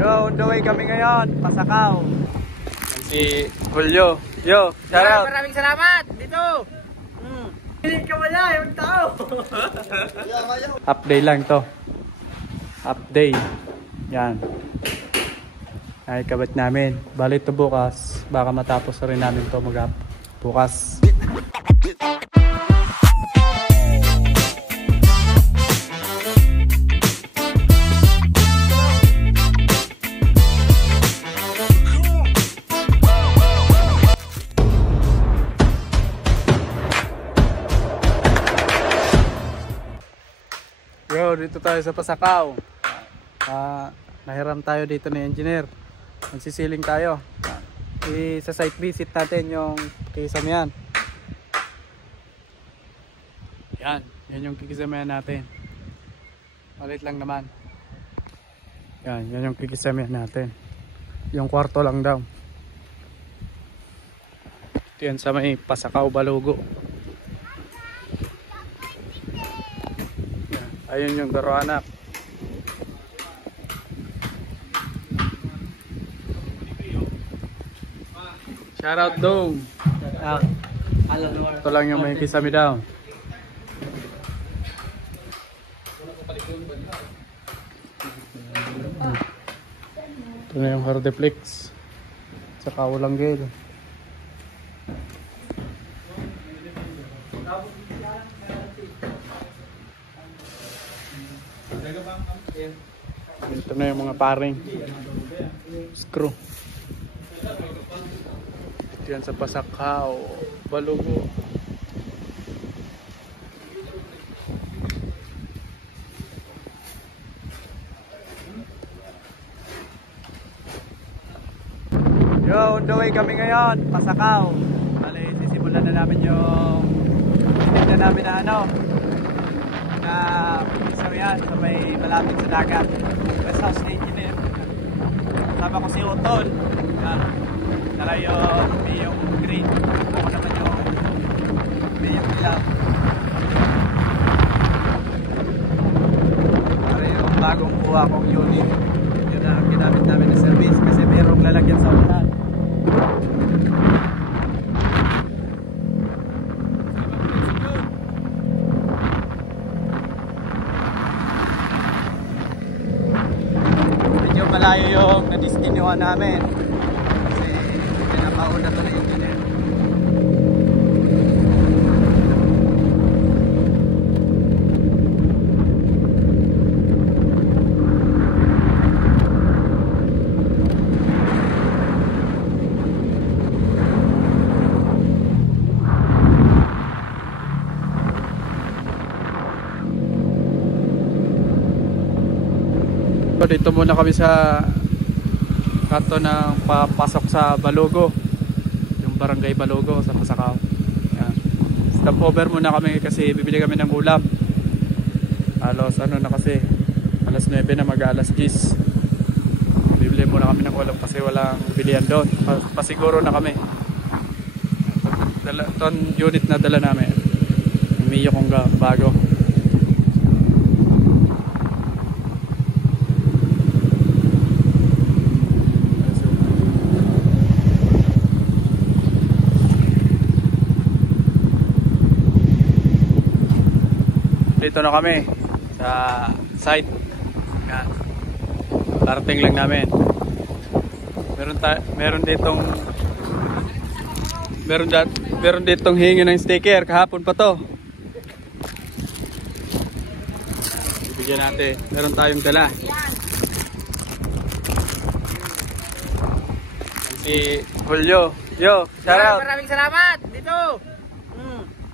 Yo, on the way kami ngayon, Pasakaw. Si Julio. Yo, shout out. Maraming salamat dito. Pilit ka wala, yung tao. Update lang to. Update. Yan. Ay, kabat namin. Balik to bukas. Baka matapos rin namin to bukas. Yo, dito tayo sa Pasakaw. Nahiram tayo dito ni engineer. Magsisiling tayo. Sa site visit natin yung kikisamayan. Yan yung kikisamayan natin. Malit lang naman. Yan yung kikisamayan natin. Yung kwarto lang daw. Ito yan sa may Pasakaw, Balugo. Ayun yung daro anak. Shoutout Dong. Ito lang yung may kisame daw. Ito na yung hardeplex. Saka walang gel. Ito na yung mga paring screw. Ito yan sa Pasakaw, Balugo. Yo, on the way kami ngayon, Pasakaw. Bali, sisimulan na namin yung tinda namin na na isamihan sa may malapit sa dagat. West House Engineer. Kasama ko si Utol. Saka yung green. Ako naman yung ilaw. Para yung bagong kuha kong unit. Yun ang ginamit namin na service kasi mayroong lalagyan sa unahan. Malayo yung na-discontinue namin kasi pinapauna to na engineer. So dito muna kami sa kanto ng papasok sa Balugo, yung barangay Balugo sa Pasakaw. Stop over muna kami kasi bibili kami ng ulam. Halos na kasi alas 9 na, mag-alas 10. Bibili muna kami ng ulam kasi walang bilihan doon. Pasiguro na kami. Itong unit na dala namin, yung Mio Kongga bago. Dito na kami sa site. Yan. Parating lang namin. Meron ditong hingi ng sticker kahapon pa to. Bibigyan natin. Meron tayong dala. Si Julio. Yo, shout out. Maraming salamat dito.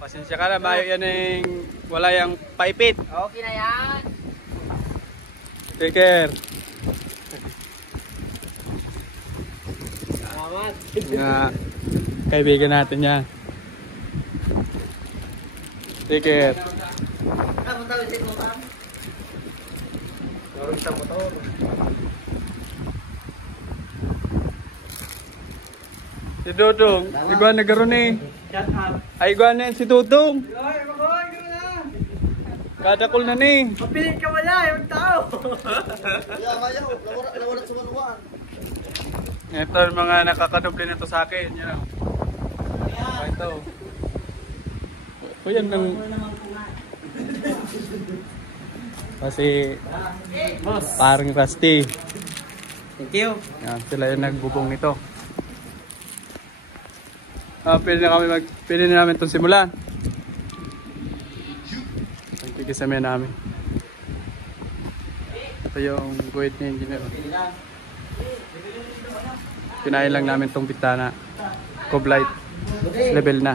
Pasensya ka na, mayo yan yung wala yung paipit. Okay na yan. Take care. Salamat. Kaibigan natin yan. Take care. Sa motor. Si Dudong, iguan na garo ni. Ay, iguan na si Dudong. Kadakol na ni. Mapilit ka wala, yung tao. Ya, mayaw. Nawala sa manuwa. Ito yung mga nakakadoble nito sa akin. Yan o. Ito. O yan ng... Kasi parang Rusty. Thank you. Yan, sila yung nagbubong nito. Pwede na namin itong simulan. Ang tigisame namin. Ito yung guide ni engineer. Pinahin lang namin itong bitana. Cove light. Level na.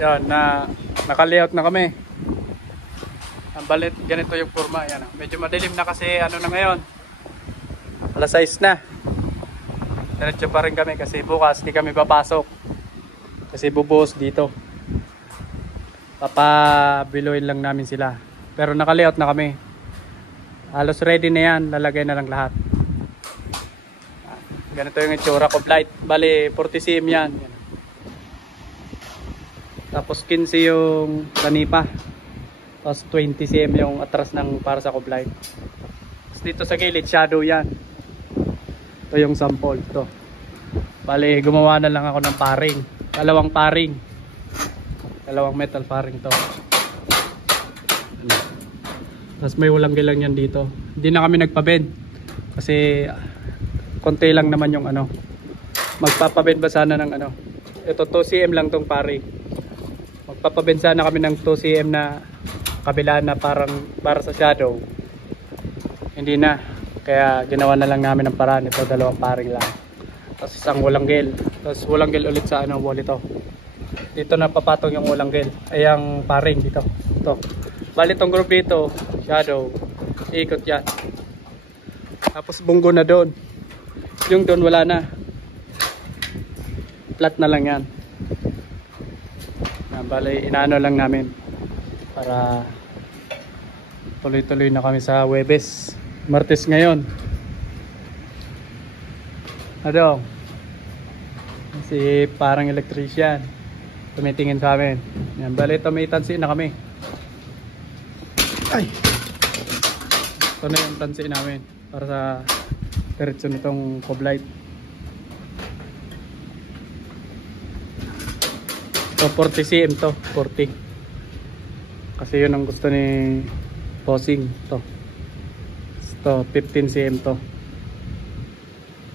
Yan, naka-layout na kami. Ang balit, ganito yung forma. Yan, medyo madilim na kasi ano na ngayon. Alas 6 na. Diretso pa rin kami kasi bukas di kami papasok. Kasi bubuhos dito. Papabiluin lang namin sila. Pero naka-layout na kami. Halos ready na yan. Lalagay na lang lahat. Ganito yung itsura ko. Light. Bali, 40 cm yan. Tapos 15 yung kanipa. Tapos 20 cm yung atras ng para sa cove light. Tapos dito sa gilid, shadow yan. Ito yung sample. Ito. Bali, gumawa na lang ako ng paring. Dalawang paring. Dalawang metal paring to. Tapos may walang gilang yan dito. Hindi na kami nagpabend. Kasi konti lang naman yung ano. Magpapabend ba sana ng ano. Ito 2 cm lang tong paring. Magpapabend sana kami ng 2 cm na kabila na parang para sa shadow. Hindi na. Kaya ginawa na lang namin ng paraan. Ito dalawang paring lang. Tapos isang walanggel. Tapos walanggel ulit sa ano wall ito. Dito na papatong yung walanggel. Ay ang paring dito. Ito. Bali itong group dito. Shadow. Ikot yan. Tapos bunggo na doon. Yung doon wala na. Flat na lang yan. Bali inaano lang namin para tuloy-tuloy na kami sa Huwebes. Martes ngayon. Ano? Si parang electrician tumitingin sa amin. Yan, bali ito may tansi na kami. Ay! Ito na yung tansi namin para sa diretso nitong cove light. So 40 cm to, 40. Kasi yun ang gusto ni Bossing to. Ito 15 cm to.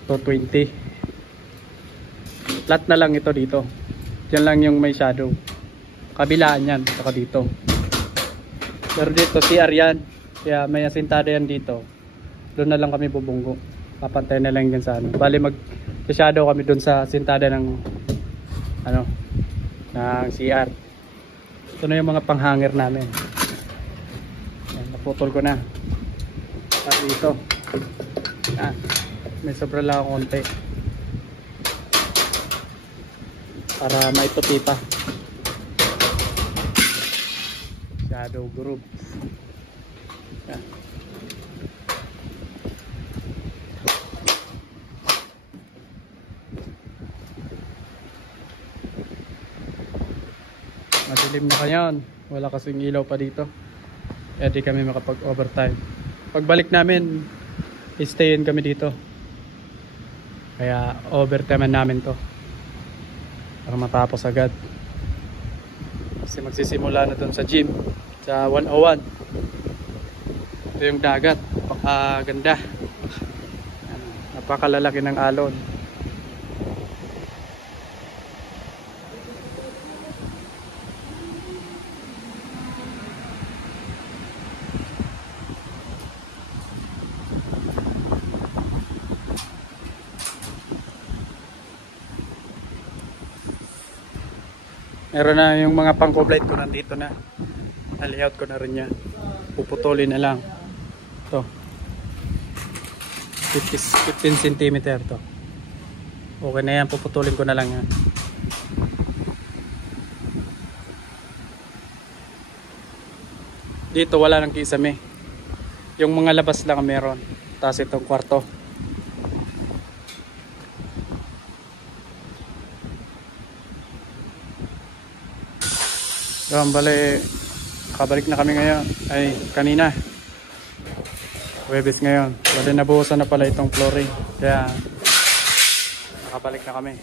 To 20. Flat na lang ito dito. Diyan lang yung may shadow. Kabilaan yan, saka dito. Pero dito CR yan. Kaya may asintada yan dito. Doon na lang kami bubunggo. Papantay na lang yan sa ano. Bali mag-shadow kami doon sa asintada ng ano ng CR. Ito na yung mga panghanger namin. Yan, naputol ko na. At dito. Yan. May sobra lang ako konti. Para maitupi pa. Shadow group. Yan. Madilim na ngayon. Wala kasing ilaw pa dito. Kaya di kami makapag overtime. Pagbalik namin, stayin kami dito. Kaya overtime namin to. Para matapos agad. Kasi magsisimula na dun sa gym. Sa 101. Ito yung dagat. Napakaganda. Napakalalaki ng alon. Meron na yung mga pang-cove light ko nandito na. Na-layout ko na rin yan. Puputulin na lang. Ito. 15 cm to. Okay na yan. Puputulin ko na lang yan. Dito wala nang kisame. Yung mga labas lang meron. Tapos itong kwarto. Yung bali, kabalik na kami ngayon. Ay, kanina. Huwebes ngayon. Bali, nabuhusan na pala itong flooring. Kaya, nakabalik na kami.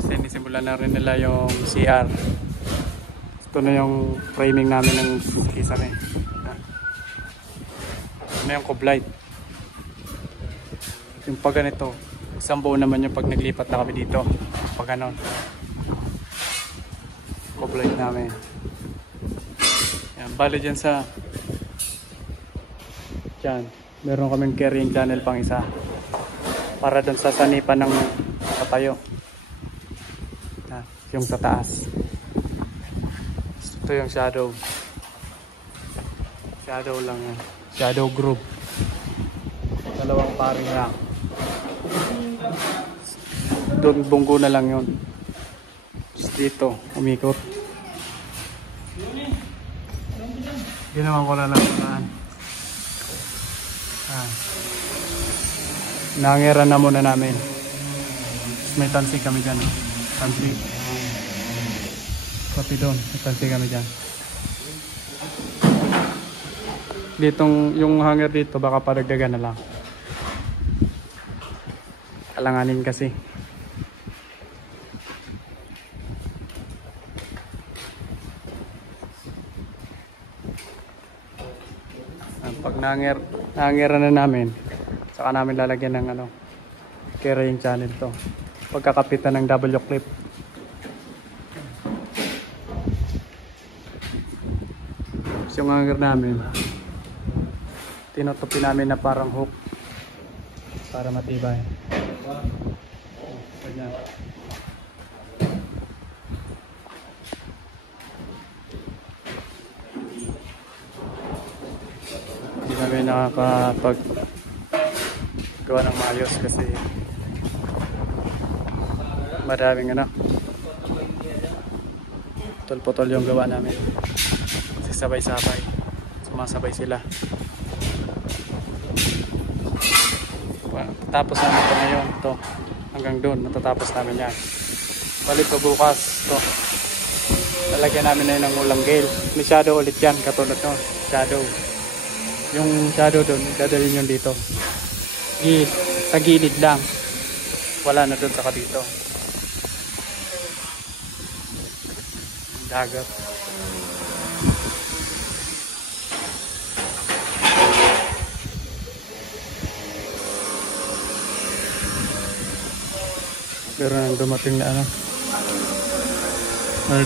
Kasi nisimulan na rin nila yung CR. Ito na yung framing namin ng kisame. Ito na yung coblight. Yung pag ganito, isang buo naman yung pag naglipat na kami dito. Pag ganon. Coblight namin. Yan, bali dyan sa dyan, meron kaming carrying channel pang isa para dun sa sanipan ng patayo. Yan, yung sa taas. Ito yung shadow. Shadow lang yan. Shadow group. Dalawang paring lang. Doon bunggo na lang yun. Dito, umikot. Ginawan ko na lang saan. Nangiran na muna namin. May tansig kami dyan. Tansig. Pati doon, may tansig kami dyan. Ditong, yung hanger dito, baka padagdagan na lang. Alanganin kasi. Pag nangiran na namin, saka namin lalagyan ng ano, carrying channel to. Pagkakapitan ng W clip. So, yung hanger namin, tinutupi namin na parang hook para matibay. Ganyan. Hindi kami nakakapag gawa ng maayos kasi maraming ano, putol-putol yung gawa namin kasi sabay-sabay, sumasabay sila. Tapos namin ito ngayon, ito hanggang doon matatapos namin yan. Balik pa bukas ito, lalagyan namin na yun ng ulang gale. May shadow ulit yan, katulad no, shadow. Yung shadow doon, dadalhin yun dito. Sa gilid lang. Wala na doon sa dito. Dagat. Pero nang dumating na ano,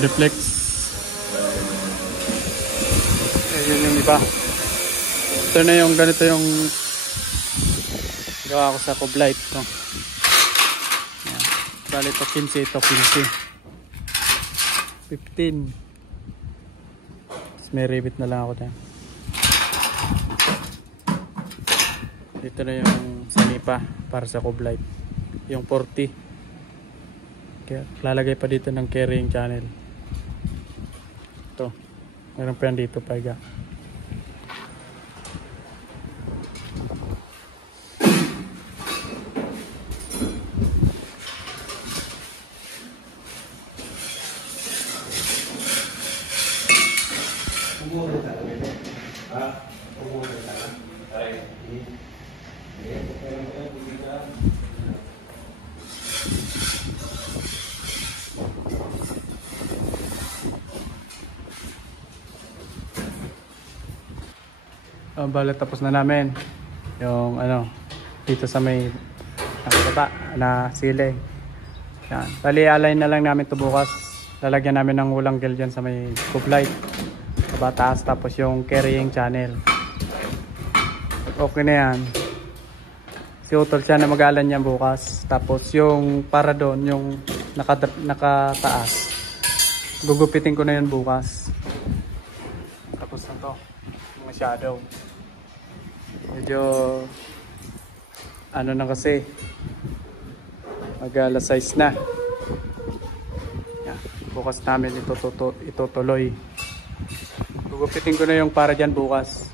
reflex. Ayun yung iba. Ito na yung ganito yung gawa ko sa coblight to. Bali ito 15, ito 15. 15. Tapos may rivet na lang ako dyan. Dito na yung sanipa para sa coblight. Yung 40. Kaya lalagay pa dito ng carrying channel. Ito. Meron pa yan dito paiga. Bale tapos na namin yung ano dito sa may nakababa na ceiling. Yan. Bali align na lang namin ito bukas. Lalagyan namin ng ulang gel dyan sa may coblight sa taas, tapos yung carrying channel. Okay na yan. Si Utol siya na mag-alan yan bukas. Tapos yung para doon yung nakataas, gugupitin ko na yan bukas. Tapos na to mga shadow. Medyo ano na kasi mag-alas 6 na. Yan. Bukas namin itutuloy. Gugupitin ko na yung para dyan bukas.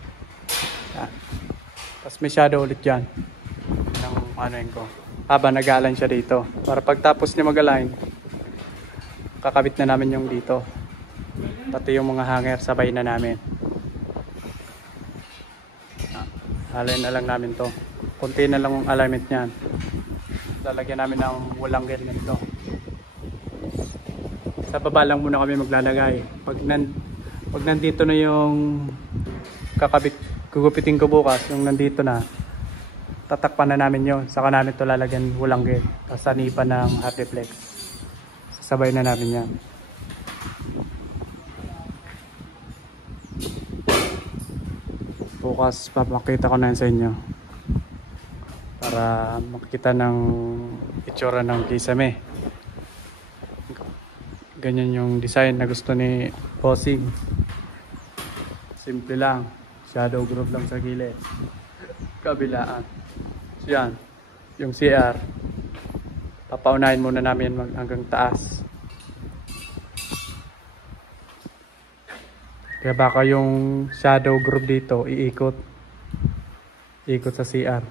Yan. Tapos may shadow ulit dyan ng ano yun ko habang nag-align siya dito para pagtapos niya mag-align kakabit na namin yung dito. Pati yung mga hanger sabay na namin. Halin na lang namin to. Kunti na lang ang alignment niyan. Lalagyan namin ng walang ganito. Sa baba lang muna kami maglalagay. Pag nandito na yung gugupitin ko bukas, yung nandito na, tatakpan na namin yun. Saka namin to lalagyan walang gate. Kasanipan ng hot reflex. Sasabay na namin yan. Bukas papakita ko na sa inyo para makita ng itsura ng kisame. Ganyan yung design na gusto ni Bossing. Simple lang, shadow group lang sa gilid, kabilaan. So yan, yung CR papaunahin muna namin hanggang taas. Kaya baka yung shadow group dito iikot sa CR.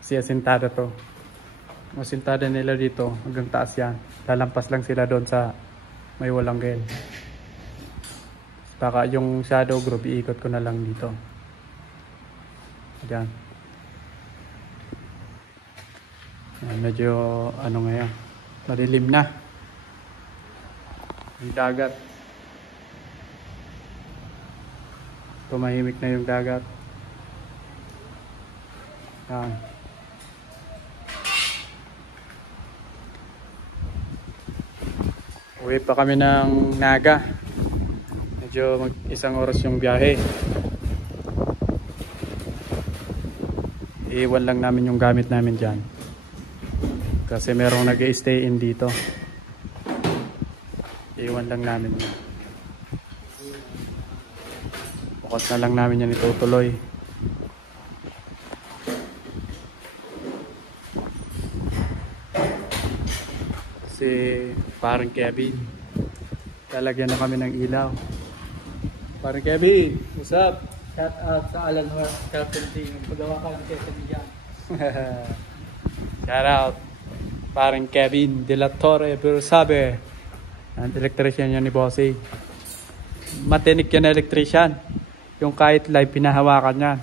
Kasi asintada to. Asintada nila dito hanggang taas yan. Lalampas lang sila doon sa may walang gel. Baka yung shadow group iikot ko na lang dito. Ayan. Medyo ano ngayon, madilim na yung dagat. Tumahimik na yung dagat. Yan. Uwi pa kami ng Naga. Medyo isang oras yung biyahe. Iiwan lang namin yung gamit namin dyan. Kasi merong nag-stay in dito. Iwan lang namin yan. Bukas na lang namin yan itutuloy. Kasi parang Kevin, lalagyan na kami ng ilaw. Parang Kevin, what's up? Shout out sa Alan Work Carpentry. Pagawa ka ng sesame dyan. Shout out parang Kevin de la Torre Bersabe. Ang electrician yan ni Bossy. Matinik yan na electrician. Yung kahit live pinahawakan yan.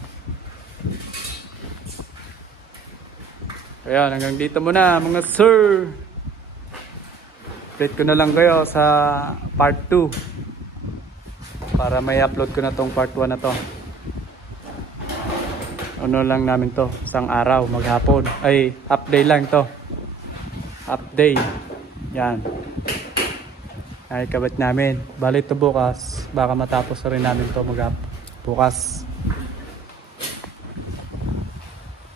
Ayan, hanggang dito muna mga sir. Update ko na lang kayo sa part 2. Para may upload ko na tong part 1 na to. Ano lang namin to, isang araw, maghapon. Ay, half day lang to. Half day. Yan. Ay, kabit namin. Balik to bukas. Baka matapos na rin namin to bukas.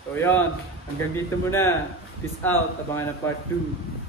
So, yan. Hanggang dito muna. Peace out. Abangan na part 2.